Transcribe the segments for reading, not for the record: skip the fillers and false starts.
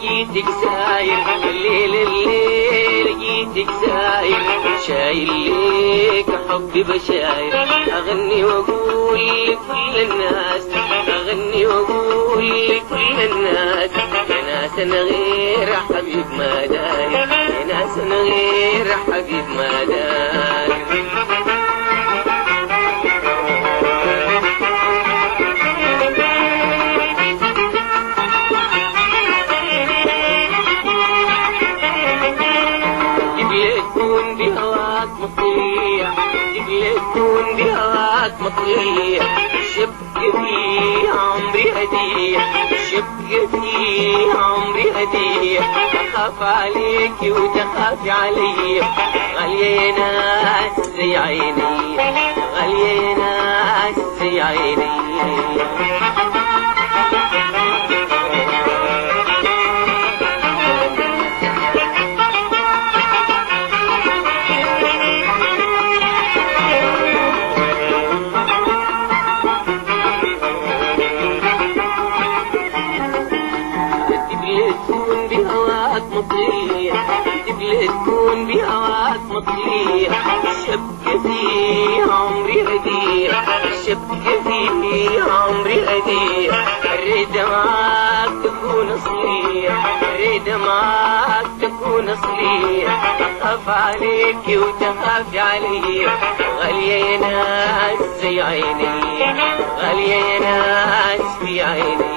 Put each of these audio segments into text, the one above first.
جيتك ساير الليل جيتك ساير شايل ليك حبي بشاير أغني وأقول لكل الناس أغني وأقول لكل الناس يا ناس أنا غير حبيب ما داير يا ناس أنا غير حبيب ما داير تكون بهواك مطيع شبك في عمري هدية شبك في عمري هدية أخاف عليك وتخافي علي غالية ناس زي عيني غالية ناس زي عيني تكون بهواك مطيع شبك في عمري هدية شبك في عمري هدية أريد معاك تكون أصلية أريد معاك تكون أصلية أخاف عليك وتخافي علي غالية ناس زي عيني غالية ناس في عيني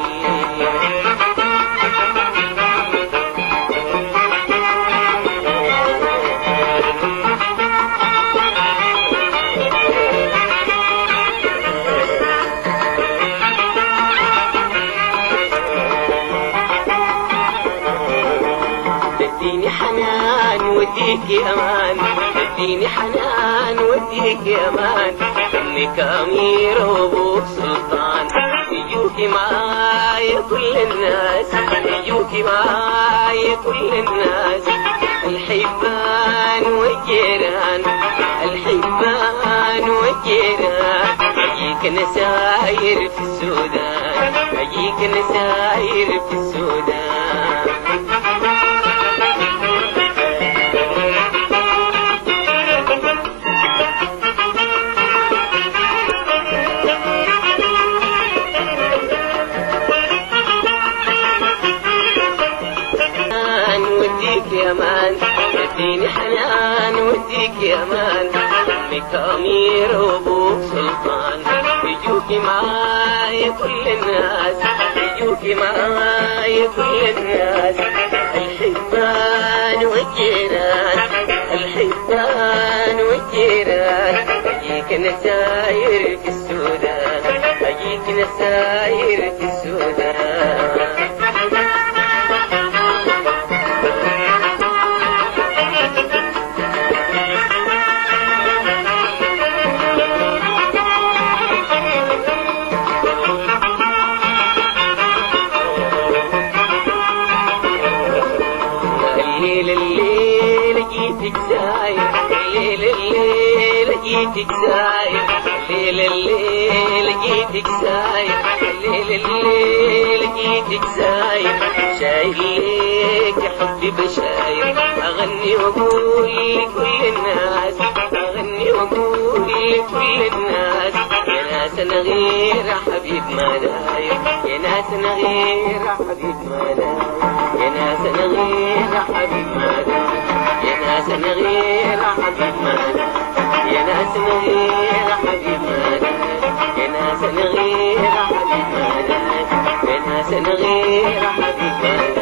اديني حنان وديك امان اديني حنان وديك امان امك اميره وابوك سلطان يجوكي معايا كل الناس يجوكي معايا كل الناس الحبان والجيران الحبان والجيران اجيك انا ساير في السودان اجيك انا ساير في السودان يا مان اديني حنان وديك يا مان امك امير وابوك سلطان يجوكي معايا كل الناس يجوكي معايا كل الناس الحبان والجيران الحبان والجيران اجيك انا ساير في السودان اجيك انا ساير في السودان الليل جيتك ساير الليل جيتك ساير الليل جيتك ساير الليل جيتك ساير شايل ليك حبي بشاير اغني واقول لكل الناس اغني واقول لكل الناس يا ناس انا غير حبيب ما داير يا ناس انا غير حبيب ما داير يا ناس انا غير حبيب ما داير يا ناس انا غير حبيب ما داير يا ناس انا غير حبيب ما داير يا ناس انا غير حبيب ما داير يا ناس انا غير حبيب ما داير